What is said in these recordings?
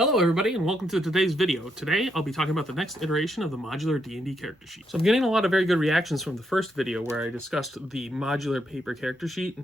Hello everybody and welcome to today's video. Today I'll be talking about the next iteration of the modular D&D character sheet. So I'm getting a lot of very good reactions from the first video where I discussed the modular paper character sheet.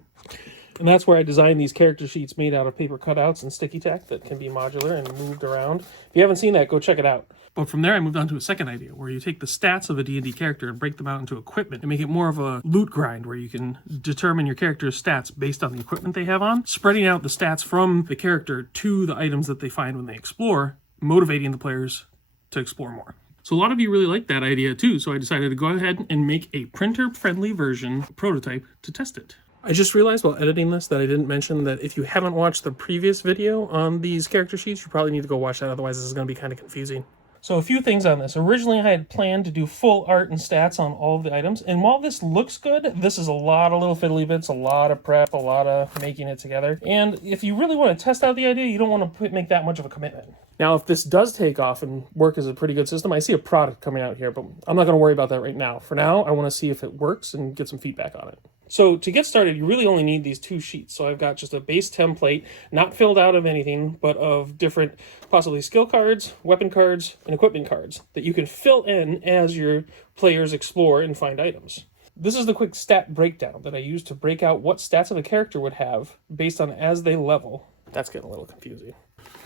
And that's where I designed these character sheets made out of paper cutouts and sticky tack that can be modular and moved around. If you haven't seen that, go check it out. But from there I moved on to a second idea where you take the stats of a D&D character and break them out into equipment and make it more of a loot grind where you can determine your character's stats based on the equipment they have on, spreading out the stats from the character to the items that they find when they explore, motivating the players to explore more. So a lot of you really liked that idea too, so I decided to go ahead and make a printer-friendly version prototype to test it. I just realized while editing this that I didn't mention that if you haven't watched the previous video on these character sheets, you probably need to go watch that, otherwise this is going to be kind of confusing. So a few things on this. Originally I had planned to do full art and stats on all of the items, and while this looks good, this is a lot of little fiddly bits, a lot of prep, a lot of making it together. And if you really want to test out the idea, you don't want to make that much of a commitment. Now if this does take off and work as a pretty good system, I see a product coming out here, but I'm not going to worry about that right now. For now, I want to see if it works and get some feedback on it. So to get started, you really only need these two sheets. So I've got just a base template, not filled out of anything, but of different possibly skill cards, weapon cards, and equipment cards that you can fill in as your players explore and find items. This is the quick stat breakdown that I use to break out what stats of a character would have based on as they level. That's getting a little confusing.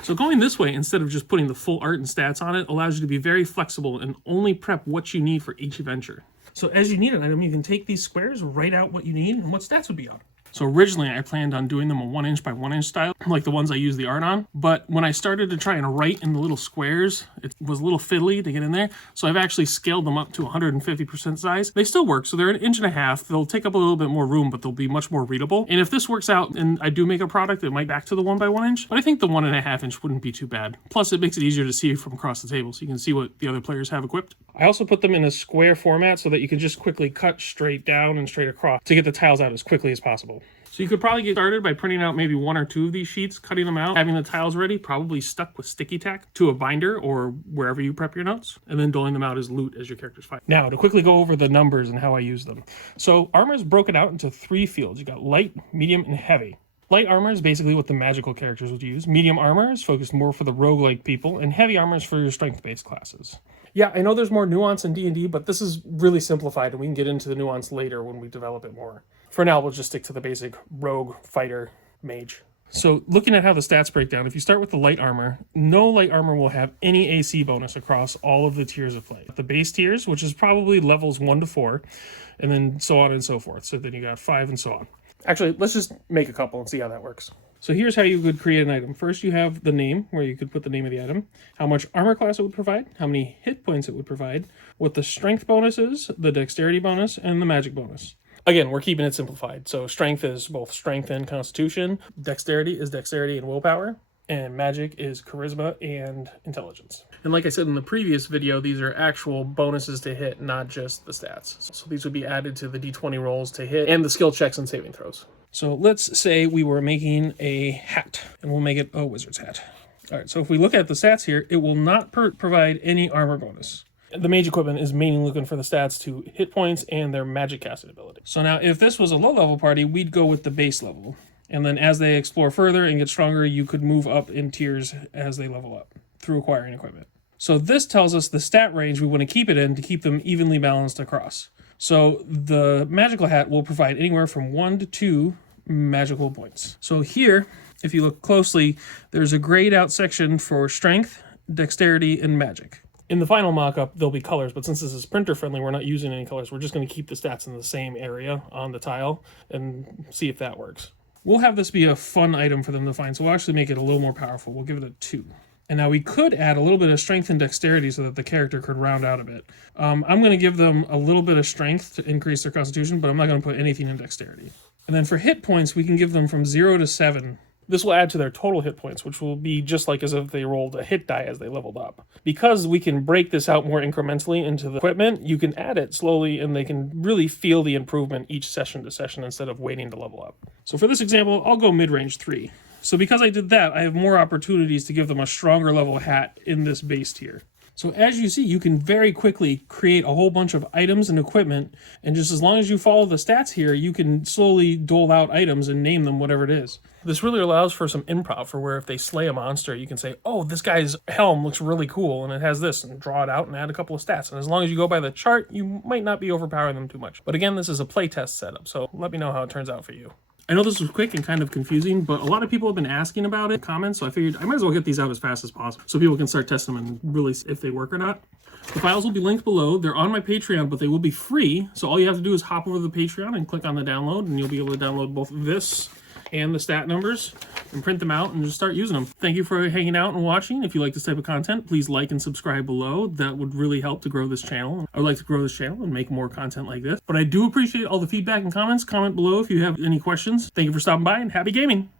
So going this way, instead of just putting the full art and stats on it, allows you to be very flexible and only prep what you need for each adventure. So as you need an item, you can take these squares, write out what you need, and what stats would be on it. So originally I planned on doing them a 1" by 1" style, like the ones I use the art on. But when I started to try and write in the little squares, it was a little fiddly to get in there. So I've actually scaled them up to 150% size. They still work, so they're 1.5 inches. They'll take up a little bit more room, but they'll be much more readable. And if this works out and I do make a product, it might back to the 1 by 1 inch. But I think the 1.5 inch wouldn't be too bad. Plus it makes it easier to see from across the table, so you can see what the other players have equipped. I also put them in a square format so that you can just quickly cut straight down and straight across to get the tiles out as quickly as possible. So you could probably get started by printing out maybe 1 or 2 of these sheets, cutting them out, having the tiles ready, probably stuck with sticky tack to a binder or wherever you prep your notes, and then doling them out as loot as your characters fight. Now, to quickly go over the numbers and how I use them. So armor is broken out into 3 fields. You got light, medium, and heavy. Light armor is basically what the magical characters would use. Medium armor is focused more for the roguelike people, and heavy armor is for your strength-based classes. Yeah, I know there's more nuance in D&D, but this is really simplified, and we can get into the nuance later when we develop it more. For now, we'll just stick to the basic rogue, fighter, mage. So looking at how the stats break down, if you start with the light armor, no light armor will have any AC bonus across all of the tiers of play. The base tiers, which is probably levels 1 to 4, and then so on and so forth. So then you got 5 and so on. Actually, let's just make a couple and see how that works. So here's how you would create an item. First, you have the name, where you could put the name of the item, how much armor class it would provide, how many hit points it would provide, what the strength bonus is, the dexterity bonus, and the magic bonus. Again, we're keeping it simplified. So strength is both strength and constitution, dexterity is dexterity and willpower, and magic is charisma and intelligence. And like I said in the previous video, these are actual bonuses to hit, not just the stats. So these would be added to the d20 rolls to hit and the skill checks and saving throws. So let's say we were making a hat, and we'll make it a wizard's hat. All right, so if we look at the stats here, it will not provide any armor bonus. The mage equipment is mainly looking for the stats to hit points and their magic casting ability. So now if this was a low-level party, we'd go with the base level. And then as they explore further and get stronger, you could move up in tiers as they level up through acquiring equipment. So this tells us the stat range we want to keep it in to keep them evenly balanced across. So the magical hat will provide anywhere from 1 to 2 magical points. So here, if you look closely, there's a grayed out section for strength, dexterity, and magic. In the final mock-up, there'll be colors, but since this is printer-friendly, we're not using any colors. We're just going to keep the stats in the same area on the tile and see if that works. We'll have this be a fun item for them to find, so we'll actually make it a little more powerful. We'll give it a 2. And now we could add a little bit of strength and dexterity so that the character could round out a bit. I'm going to give them a little bit of strength to increase their constitution, but I'm not going to put anything in dexterity. And then for hit points, we can give them from 0 to 7. This will add to their total hit points, which will be just like as if they rolled a hit die as they leveled up. Because we can break this out more incrementally into the equipment, you can add it slowly and they can really feel the improvement each session to session instead of waiting to level up. So for this example, I'll go mid-range 3. So because I did that, I have more opportunities to give them a stronger level hat in this base tier. So as you see, you can very quickly create a whole bunch of items and equipment, and just as long as you follow the stats here, you can slowly dole out items and name them whatever it is. This really allows for some improv, for where if they slay a monster, you can say, oh, this guy's helm looks really cool, and it has this, and draw it out and add a couple of stats. And as long as you go by the chart, you might not be overpowering them too much. But again, this is a playtest setup, so let me know how it turns out for you. I know this was quick and kind of confusing, but a lot of people have been asking about it in comments, so I figured I might as well get these out as fast as possible so people can start testing them and really see if they work or not. The files will be linked below. They're on my Patreon, but they will be free, so all you have to do is hop over to the Patreon and click on the download, and you'll be able to download both this and the stat numbers and print them out and just start using them. Thank you for hanging out and watching. If you like this type of content, please like and subscribe below. That would really help to grow this channel. I would like to grow this channel and make more content like this. But I do appreciate all the feedback and comments. Comment below if you have any questions. Thank you for stopping by, and happy gaming!